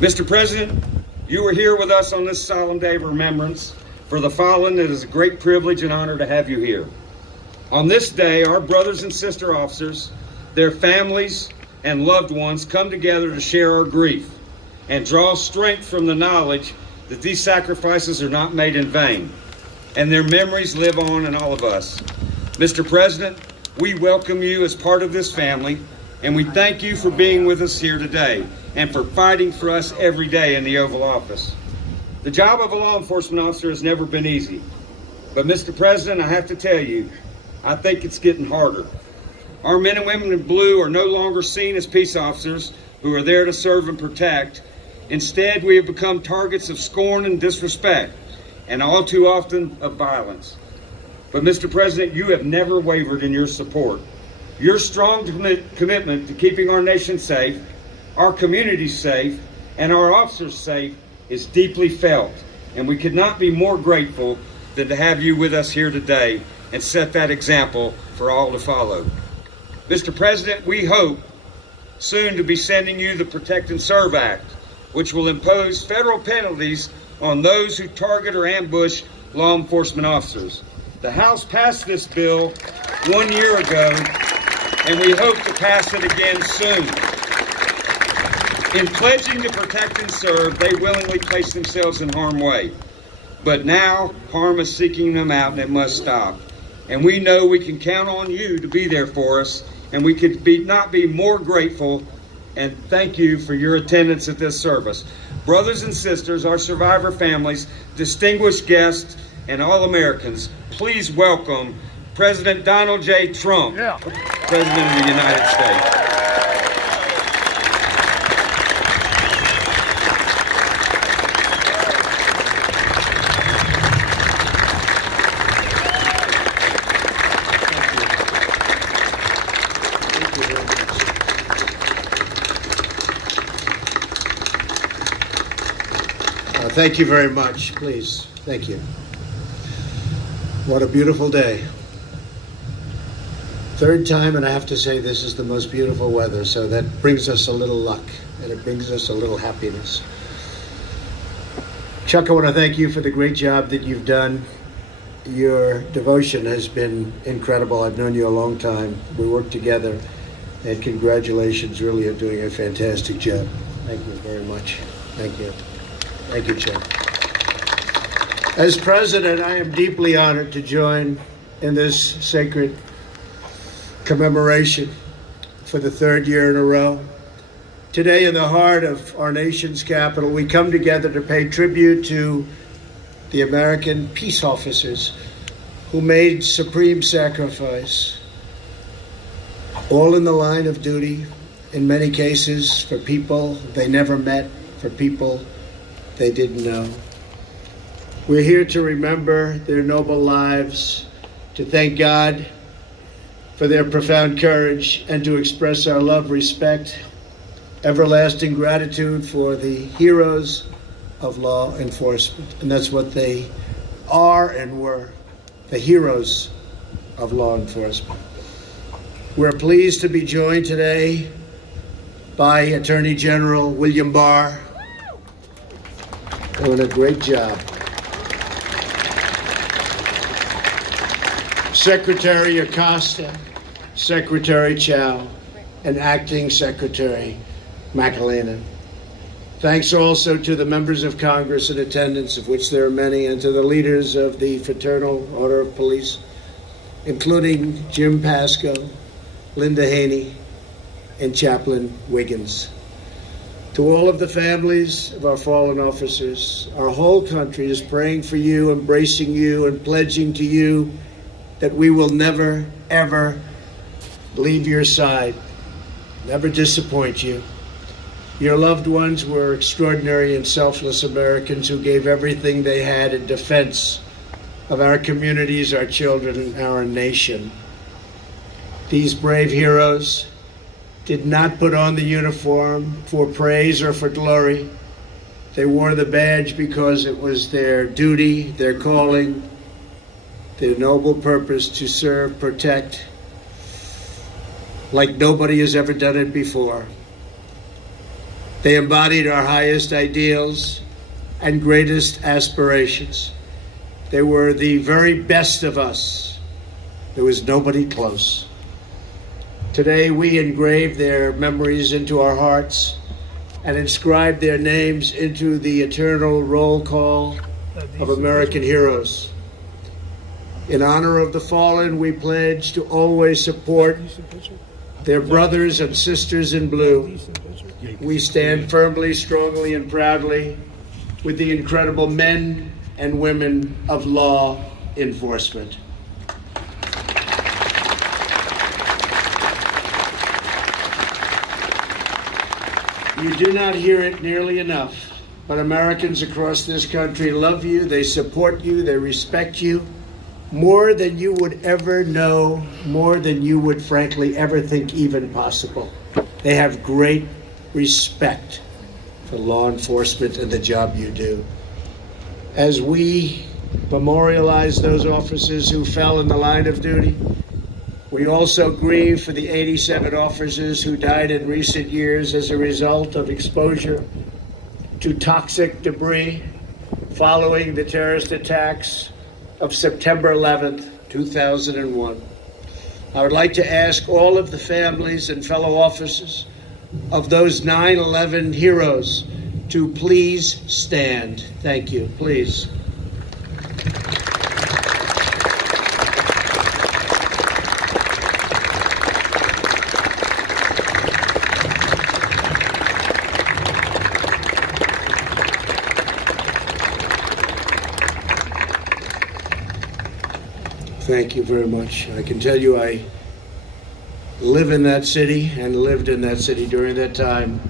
Mr. President, you are here with us on this solemn day of remembrance. For the fallen, it is a great privilege and honor to have you here. On this day, our brothers and sister officers, their families, and loved ones come together to share our grief and draw strength from the knowledge that these sacrifices are not made in vain, and their memories live on in all of us. Mr. President, we welcome you as part of this family, and we thank you for being with us here today and for fighting for us every day in the Oval Office. The job of a law enforcement officer has never been easy, but Mr. President, I have to tell you, I think it's getting harder. Our men and women in blue are no longer seen as peace officers who are there to serve and protect. Instead, we have become targets of scorn and disrespect, and all too often of violence. But Mr. President, you have never wavered in your support. Your strong commitment to keeping our nation safe, our communities safe, and our officers safe is deeply felt, and we could not be more grateful than to have you with us here today and set that example for all to follow. Mr. President, we hope soon to be sending you the Protect and Serve Act, which will impose federal penalties on those who target or ambush law enforcement officers. The House passed this bill 1 year ago, and we hope to pass it again soon. In pledging to protect and serve, they willingly place themselves in harm's way. But now, harm is seeking them out, and it must stop. And we know we can count on you to be there for us, and we could not be more grateful, and thank you for your attendance at this service. Brothers and sisters, our survivor families, distinguished guests, and all Americans, please welcome President Donald J. Trump, President of the United States. Thank you very much. Please. Thank you. What a beautiful day. Third time, and I have to say this is the most beautiful weather, so that brings us a little luck, and it brings us a little happiness. Chuck, I want to thank you for the great job that you've done. Your devotion has been incredible. I've known you a long time. We work together, and congratulations. Really are doing a fantastic job. Thank you very much. Thank you. Thank you, Chuck. As president, I am deeply honored to join in this sacred commemoration for the third year in a row. Today, in the heart of our nation's capital, we come together to pay tribute to the American peace officers who made supreme sacrifice, all in the line of duty, in many cases for people they never met, for people they didn't know. We're here to remember their noble lives, to thank God for their profound courage, and to express our love, respect, everlasting gratitude for the heroes of law enforcement. And that's what they are and were, the heroes of law enforcement. We're pleased to be joined today by Attorney General William Barr, doing a great job. Secretary Acosta, Secretary Chow, and Acting Secretary McAleenan. Thanks also to the members of Congress in attendance, of which there are many, and to the leaders of the Fraternal Order of Police, including Jim Pasco, Linda Haney, and Chaplain Wiggins. To all of the families of our fallen officers, our whole country is praying for you, embracing you, and pledging to you that we will never, ever leave your side, never disappoint you. Your loved ones were extraordinary and selfless Americans who gave everything they had in defense of our communities, our children, and our nation. These brave heroes did not put on the uniform for praise or for glory. They wore the badge because it was their duty, their calling, their noble purpose to serve, protect, like nobody has ever done it before. They embodied our highest ideals and greatest aspirations. They were the very best of us. There was nobody close. Today, we engrave their memories into our hearts and inscribe their names into the eternal roll call of American heroes. In honor of the fallen, we pledge to always support their brothers and sisters in blue. We stand firmly, strongly, and proudly with the incredible men and women of law enforcement. You do not hear it nearly enough, but Americans across this country love you, they support you, they respect you more than you would ever know, more than you would frankly ever think even possible. They have great respect for law enforcement and the job you do. As we memorialize those officers who fell in the line of duty, we also grieve for the 87 officers who died in recent years as a result of exposure to toxic debris following the terrorist attacks of September 11th, 2001. I would like to ask all of the families and fellow officers of those 9/11 heroes to please stand. Thank you. Please. Thank you very much. I can tell you I live in that city and lived in that city during that time,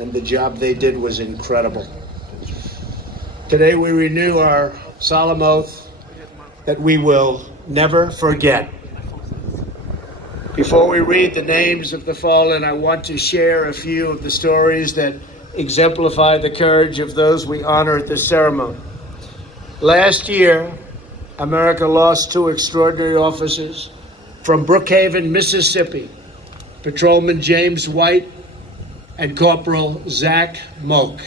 and the job they did was incredible. Today we renew our solemn oath that we will never forget. Before we read the names of the fallen, I want to share a few of the stories that exemplify the courage of those we honor at this ceremony. Last year, America lost two extraordinary officers from Brookhaven, Mississippi, Patrolman James White and Corporal Zach Moak.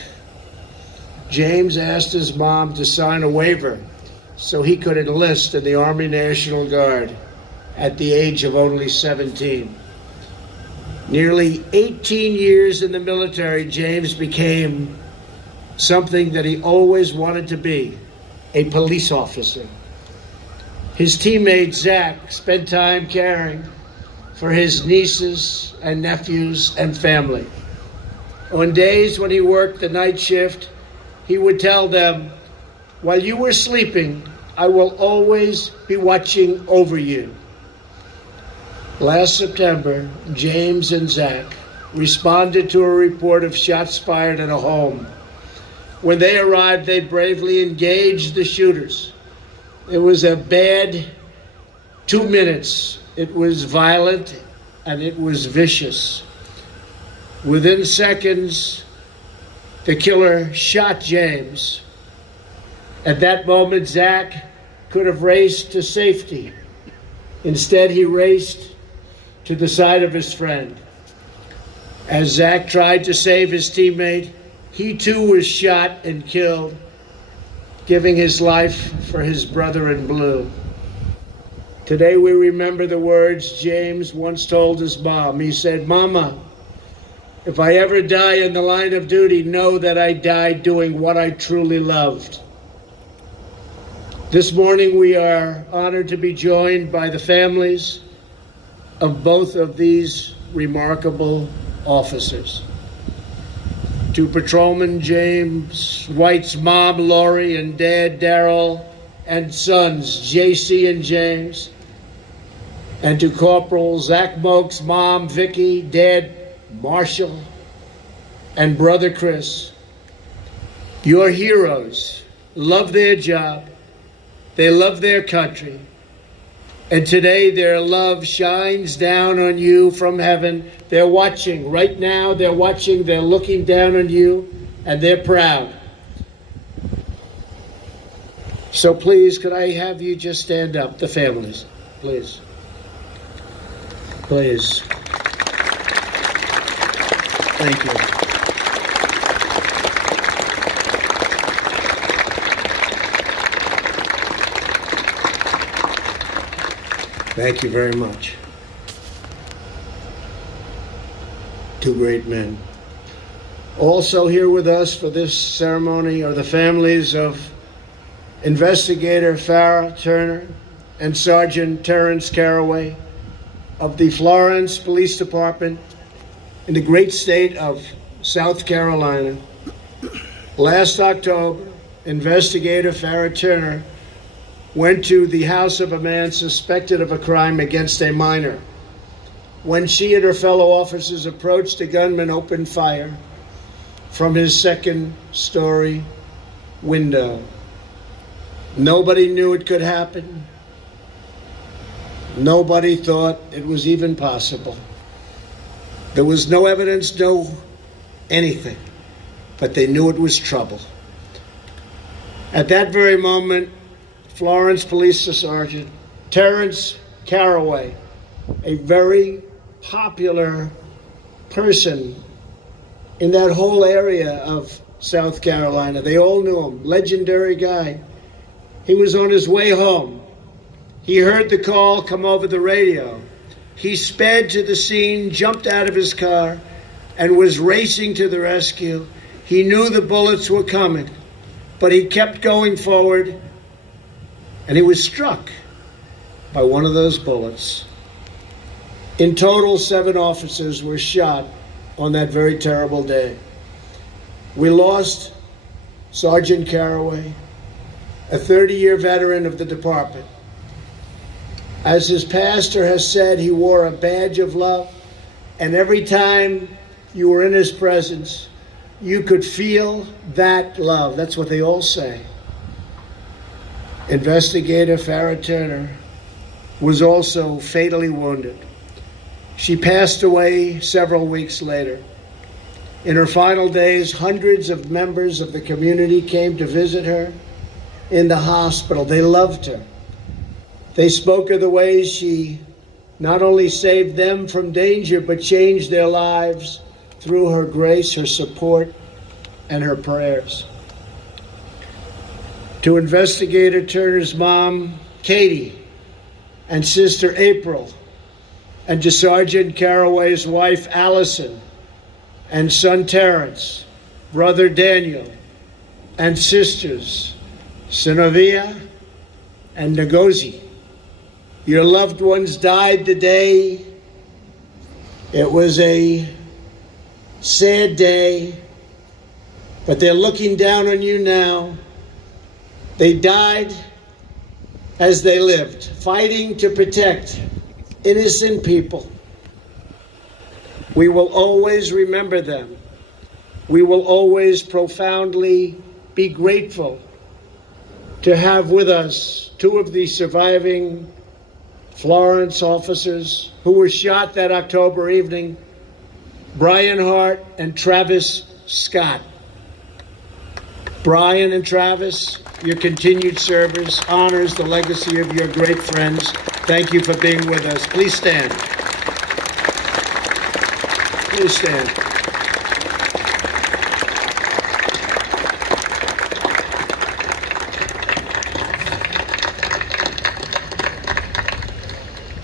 James asked his mom to sign a waiver so he could enlist in the Army National Guard at the age of only 17. Nearly 18 years in the military, James became something that he always wanted to be, a police officer. His teammate, Zach, spent time caring for his nieces and nephews and family. On days when he worked the night shift, he would tell them, "While you were sleeping, I will always be watching over you." Last September, James and Zach responded to a report of shots fired at a home. When they arrived, they bravely engaged the shooters. It was a bad 2 minutes. It was violent and it was vicious. Within seconds, the killer shot James. At that moment, Zach could have raced to safety. Instead, he raced to the side of his friend. As Zach tried to save his teammate, he too was shot and killed, giving his life for his brother in blue. Today we remember the words James once told his mom. He said, "Mama, if I ever die in the line of duty, know that I died doing what I truly loved." This morning we are honored to be joined by the families of both of these remarkable officers. To Patrolman James White's mom, Lori, and dad, Daryl, and sons, JC and James, and to Corporal Zach Moak's mom, Vicky, dad, Marshall, and brother Chris. Your heroes love their job, they love their country, and today their love shines down on you from heaven. They're watching right now, they're watching, they're looking down on you, and they're proud. So please, could I have you just stand up, the families, please. Please. Thank you. Thank you very much. Two great men. Also here with us for this ceremony are the families of Investigator Farrah Turner and Sergeant Terrence Caraway of the Florence Police Department in the great state of South Carolina. Last October, Investigator Farrah Turner went to the house of a man suspected of a crime against a minor. When she and her fellow officers approached, the gunman opened fire from his second-story window. Nobody knew it could happen. Nobody thought it was even possible. There was no evidence, no anything, but they knew it was trouble. At that very moment, Florence Police Sergeant Terrence Caraway, a very popular person in that whole area of South Carolina. They all knew him, legendary guy. He was on his way home. He heard the call come over the radio. He sped to the scene, jumped out of his car, and was racing to the rescue. He knew the bullets were coming, but he kept going forward, and he was struck by one of those bullets. In total, 7 officers were shot on that very terrible day. We lost Sergeant Caraway, a 30-year veteran of the department. As his pastor has said, he wore a badge of love, and every time you were in his presence, you could feel that love. That's what they all say. Investigator Farrah Turner was also fatally wounded. She passed away several weeks later. In her final days, hundreds of members of the community came to visit her in the hospital. They loved her. They spoke of the ways she not only saved them from danger, but changed their lives through her grace, her support, and her prayers. To Investigator Turner's mom, Katie, and sister April, and to Sergeant Caraway's wife, Allison, and son Terrence, brother Daniel, and sisters Sinovia and Ngozi. Your loved ones died today. It was a sad day, but they're looking down on you now. They died as they lived, fighting to protect innocent people. We will always remember them. We will always profoundly be grateful to have with us 2 of the surviving Florence officers who were shot that October evening, Brian Hart and Travis Scott. Brian and Travis, your continued service honors the legacy of your great friends. Thank you for being with us. Please stand. Please stand.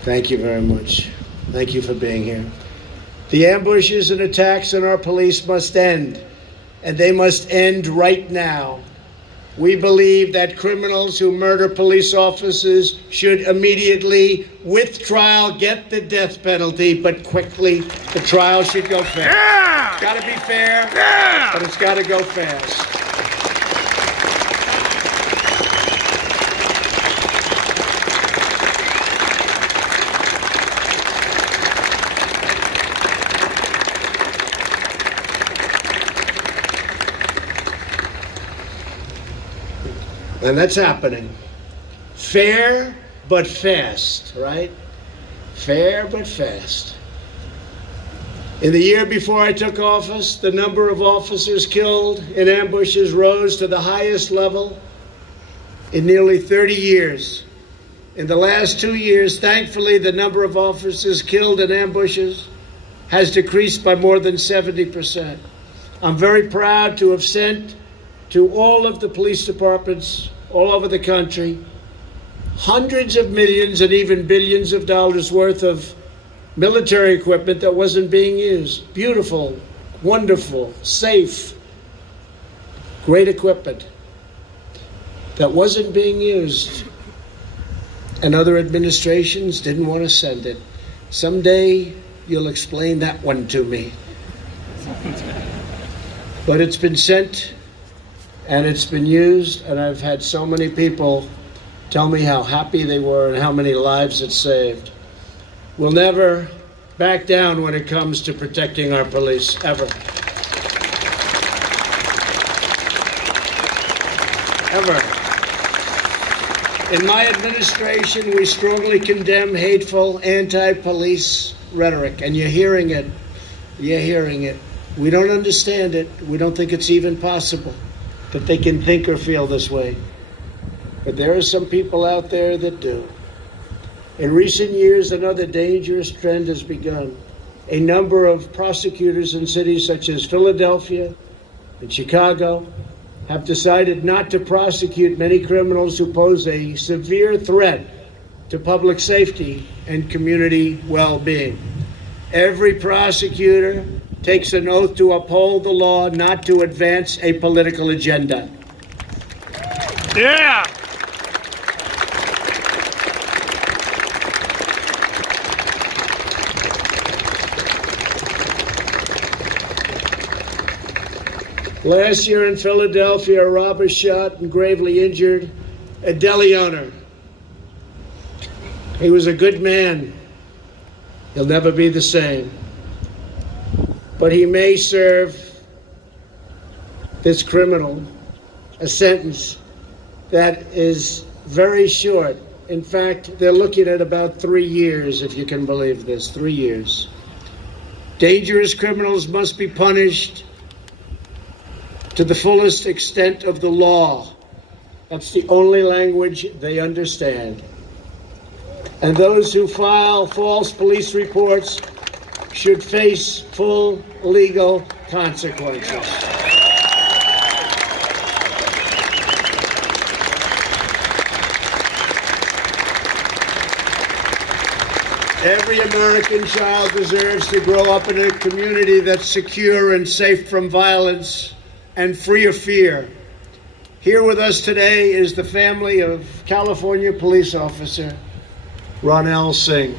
Thank you very much. Thank you for being here. The ambushes and attacks on our police must end, and they must end right now. We believe that criminals who murder police officers should immediately, with trial, get the death penalty, but quickly. The trial should go fast. Yeah! It's got to be fair, Yeah! but it's got to go fast. And that's happening. Fair but fast, right? Fair but fast. In the year before I took office, the number of officers killed in ambushes rose to the highest level in nearly 30 years. In the last 2 years, thankfully, the number of officers killed in ambushes has decreased by more than 70%. I'm very proud to have sent to all of the police departments all over the country hundreds of millions and even billions of dollars worth of military equipment that wasn't being used. Beautiful, wonderful, safe, great equipment that wasn't being used. And other administrations didn't want to send it. Someday you'll explain that one to me. But it's been sent and it's been used, and I've had so many people tell me how happy they were and how many lives it saved. We'll never back down when it comes to protecting our police, ever. Ever. In my administration, we strongly condemn hateful anti-police rhetoric, and you're hearing it. You're hearing it. We don't understand it. We don't think it's even possible that they can think or feel this way. But there are some people out there that do. In recent years, another dangerous trend has begun. A number of prosecutors in cities such as Philadelphia and Chicago have decided not to prosecute many criminals who pose a severe threat to public safety and community well-being. Every prosecutor takes an oath to uphold the law, not to advance a political agenda. Yeah! Last year in Philadelphia, a robber shot and gravely injured a deli owner. He was a good man. He'll never be the same. But he may serve this criminal a sentence that is very short. In fact, they're looking at about 3 years, if you can believe this, 3 years. Dangerous criminals must be punished to the fullest extent of the law. That's the only language they understand. And those who file false police reports should face full legal consequences. Every American child deserves to grow up in a community that's secure and safe from violence and free of fear. Here with us today is the family of California police officer Ronell Singh.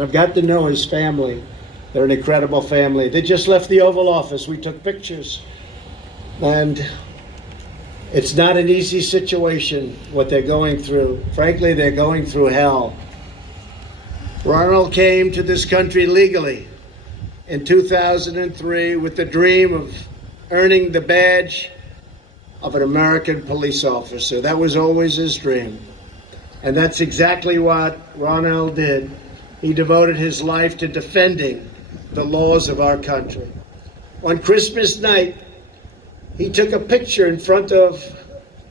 I've got to know his family. They're an incredible family. They just left the Oval Office. We took pictures. And it's not an easy situation, what they're going through. Frankly, they're going through hell. Ronald came to this country legally in 2003 with the dream of earning the badge of an American police officer. That was always his dream. And that's exactly what Ronald did. He devoted his life to defending the laws of our country. On Christmas night, he took a picture in front of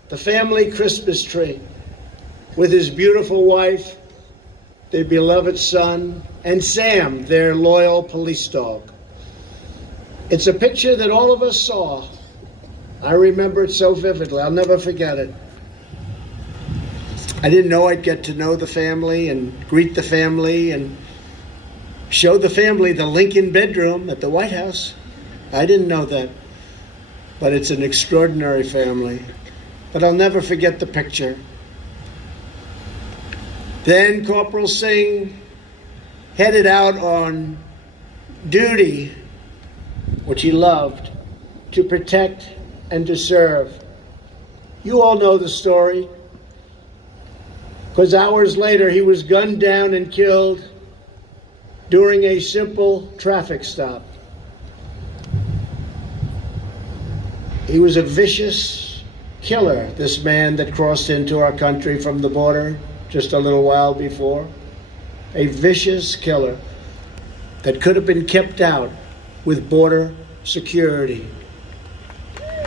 the family Christmas tree with his beautiful wife, their beloved son, and Sam, their loyal police dog. It's a picture that all of us saw. I remember it so vividly. I'll never forget it. I didn't know I'd get to know the family and greet the family and show the family the Lincoln bedroom at the White House. I didn't know that. But it's an extraordinary family. But I'll never forget the picture. Then Corporal Singh headed out on duty, which he loved, to protect and to serve. You all know the story, because hours later he was gunned down and killed during a simple traffic stop. He was a vicious killer, this man that crossed into our country from the border just a little while before. A vicious killer that could have been kept out with border security,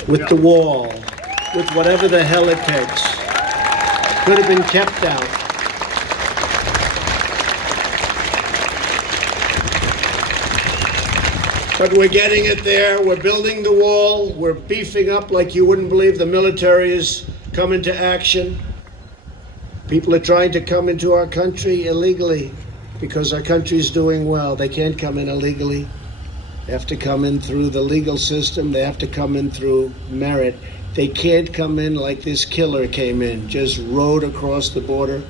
with the wall, with whatever the hell it takes. Could have been kept out. But we're getting it there. We're building the wall. We're beefing up like you wouldn't believe. The military is coming to action. People are trying to come into our country illegally because our country is doing well. They can't come in illegally. They have to come in through the legal system. They have to come in through merit. They can't come in like this killer came in, just rode across the border,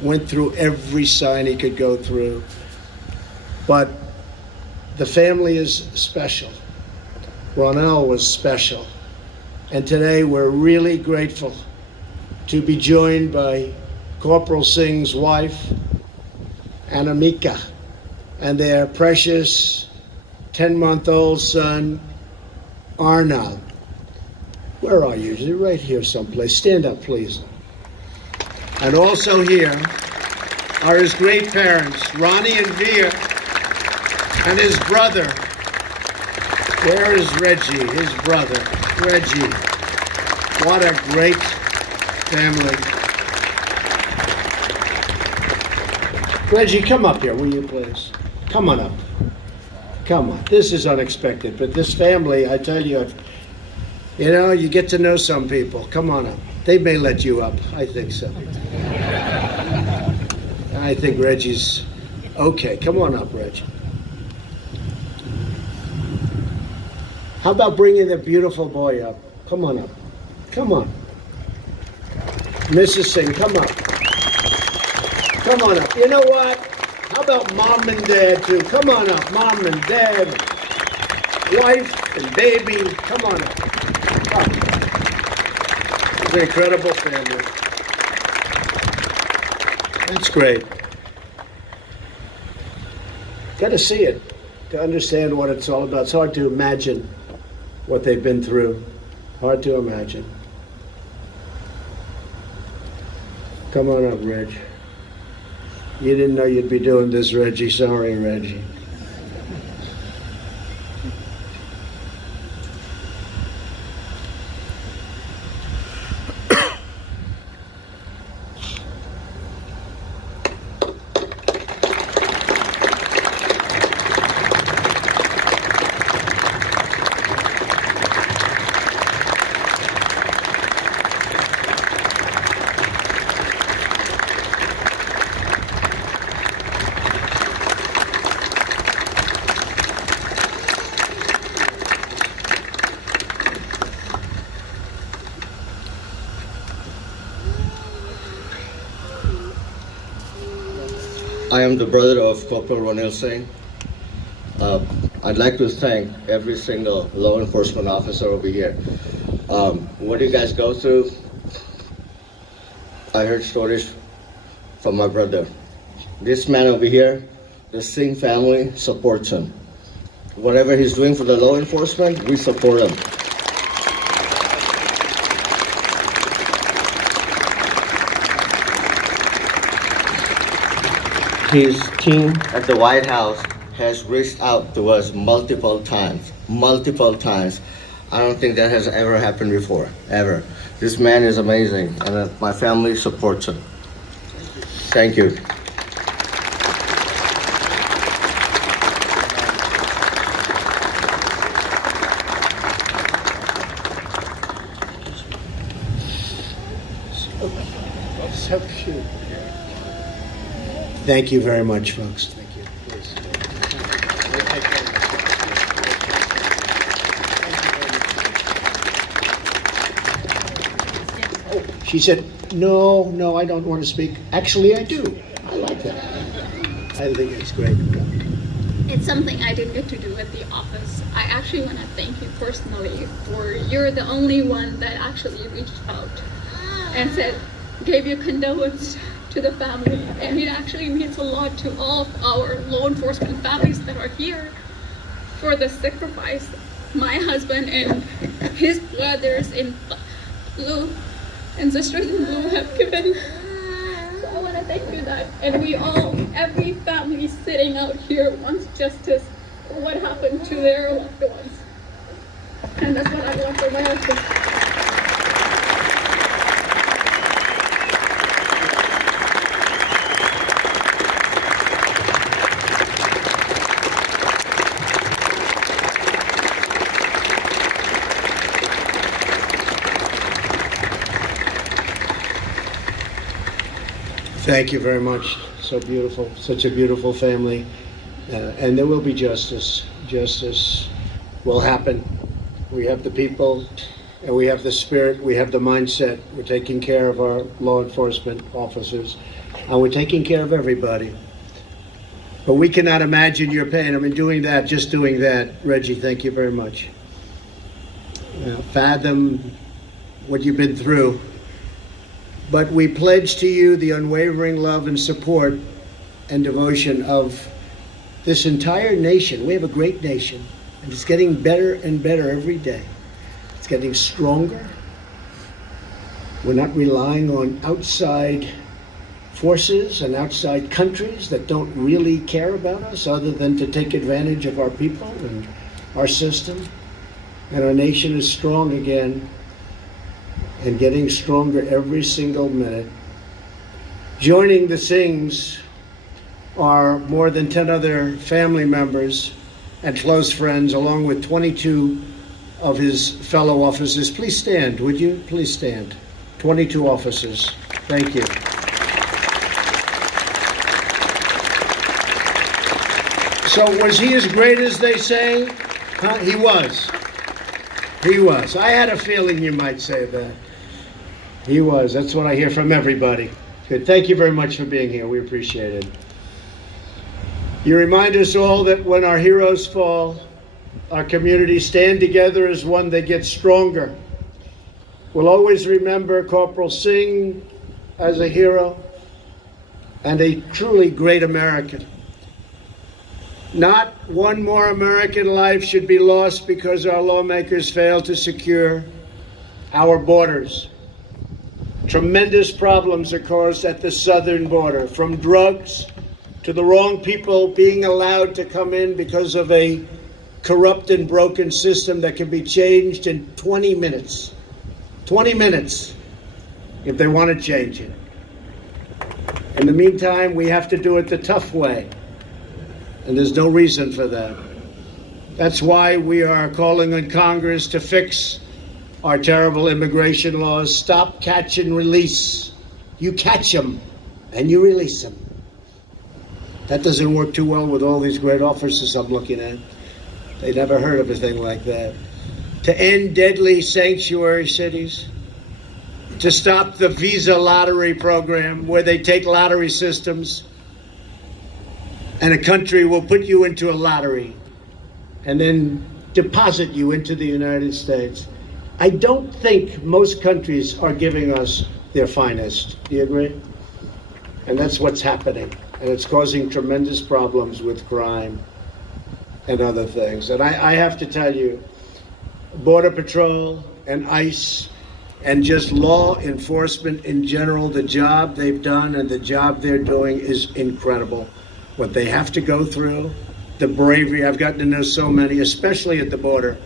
went through every sign he could go through. But the family is special. Ronell was special. And today we're really grateful to be joined by Corporal Singh's wife, Anamika, and their precious 10-month-old son, Arnav. Where are you? You're right here someplace. Stand up, please. And also here are his great parents, Ronnie and Veer, and his brother. Where is Reggie, his brother? Reggie. What a great family. Reggie, come up here, will you please? Come on up. Come on. This is unexpected, but this family, I tell you, you get to know some people. Come on up. They may let you up. I think so. I think Reggie's okay. Come on up, Reggie. How about bringing the beautiful boy up? Come on up. Come on. Mrs. Singh, come up. Come on up. You know what? How about mom and dad, too? Come on up. Mom and dad, wife and baby. Come on up. It's an incredible family. That's great. Got to see it to understand what it's all about. It's hard to imagine what they've been through. Hard to imagine. Come on up, Reg. You didn't know you'd be doing this, Reggie. Sorry, Reggie. I am the brother of Corporal Ronell Singh. I'd like to thank every single law enforcement officer over here. What you guys go through, I heard stories from my brother. This man over here, the Singh family supports him. Whatever he's doing for the law enforcement, we support him. His team at the White House has reached out to us multiple times. I don't think that has ever happened before, ever. This man is amazing, and my family supports him. Thank you. So cute. Thank you very much, folks. Thank you. Please. Oh, she said, no, I don't want to speak. Actually, I do. I like that. I think it's great. It's something I didn't get to do at the office. I actually want to thank you personally for you're the only one that actually reached out and gave your condolence to the family, and it actually means a lot to all of our law enforcement families that are here for the sacrifice my husband and his brothers in blue and sisters in blue have given. So I want to thank you that, and we all, every family sitting out here wants justice for what happened to their loved ones, and that's what I want for my husband. Thank you very much. So beautiful, such a beautiful family. And there will be justice. Justice will happen. We have the people, and we have the spirit, we have the mindset. We're taking care of our law enforcement officers, and we're taking care of everybody. But we cannot imagine your pain. I mean, doing that, just doing that, Reggie, thank you very much. Fathom what you've been through. But we pledge to you the unwavering love and support and devotion of this entire nation. We have a great nation, and it's getting better and better every day. It's getting stronger. We're not relying on outside forces and outside countries that don't really care about us other than to take advantage of our people and our system. And our nation is strong again and getting stronger every single minute. Joining the Singhs are more than 10 other family members and close friends, along with 22 of his fellow officers. Please stand, would you? Please stand. 22 officers. Thank you. So was he as great as they say? Huh? He was. He was. I had a feeling you might say that. He was. That's what I hear from everybody. Good. Thank you very much for being here. We appreciate it. You remind us all that when our heroes fall, our communities stand together as one, they get stronger. We'll always remember Corporal Singh as a hero and a truly great American. Not one more American life should be lost because our lawmakers failed to secure our borders. Tremendous problems are caused at the southern border, from drugs to the wrong people being allowed to come in because of a corrupt and broken system that can be changed in 20 minutes. 20 minutes if they want to change it. In the meantime, we have to do it the tough way. And there's no reason for that. That's why we are calling on Congress to fix our terrible immigration laws. Stop, catch, and release. You catch them, and you release them. That doesn't work too well with all these great officers I'm looking at. They never heard of a thing like that. To end deadly sanctuary cities. To stop the visa lottery program, where they take lottery systems and a country will put you into a lottery and then deposit you into the United States. I don't think most countries are giving us their finest. Do you agree? And that's what's happening. And it's causing tremendous problems with crime and other things. And I have to tell you, Border Patrol and ICE and just law enforcement in general, the job they've done and the job they're doing is incredible. What they have to go through, the bravery, I've gotten to know so many, especially at the border,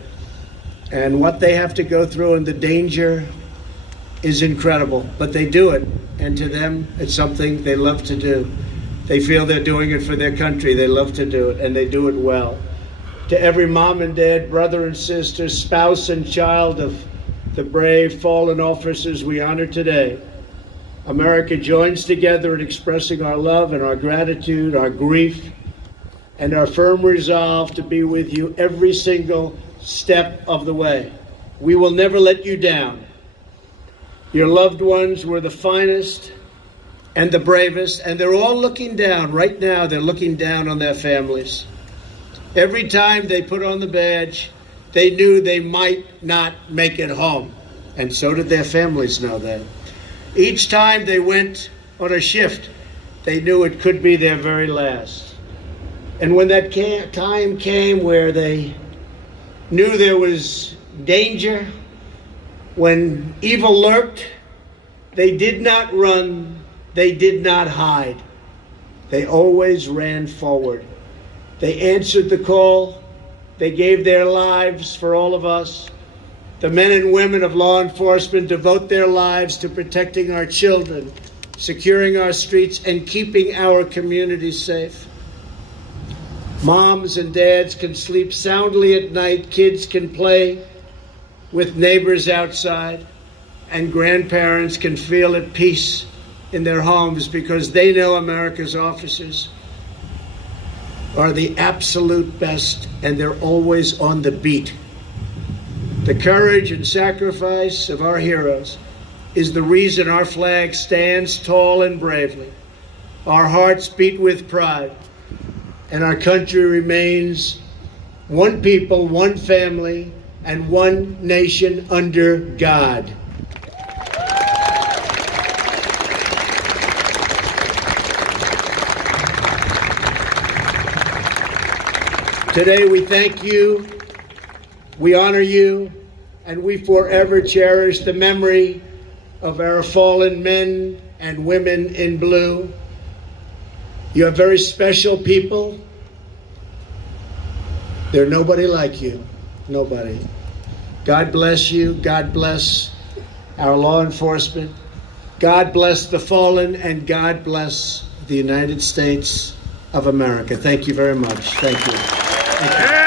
and what they have to go through and the danger is incredible, but they do it. And to them, it's something they love to do. They feel they're doing it for their country. They love to do it, and they do it well. To every mom and dad, brother and sister, spouse and child of the brave fallen officers we honor today, America joins together in expressing our love and our gratitude, our grief, and our firm resolve to be with you every single step of the way. We will never let you down. Your loved ones were the finest and the bravest, and they're all looking down. Right now, they're looking down on their families. Every time they put on the badge, they knew they might not make it home. And so did their families know that. Each time they went on a shift, they knew it could be their very last. And when that time came where they knew there was danger, when evil lurked, they did not run, they did not hide. They always ran forward. They answered the call. They gave their lives for all of us. The men and women of law enforcement devote their lives to protecting our children, securing our streets, and keeping our communities safe. Moms and dads can sleep soundly at night. Kids can play with neighbors outside, and grandparents can feel at peace in their homes because they know America's officers are the absolute best and they're always on the beat. The courage and sacrifice of our heroes is the reason our flag stands tall and bravely. Our hearts beat with pride, and our country remains one people, one family, and one nation under God. Today we thank you, we honor you, and we forever cherish the memory of our fallen men and women in blue. You are very special people. There's nobody like you, nobody. God bless you, God bless our law enforcement, God bless the fallen, and God bless the United States of America. Thank you very much. Thank you. Thank you.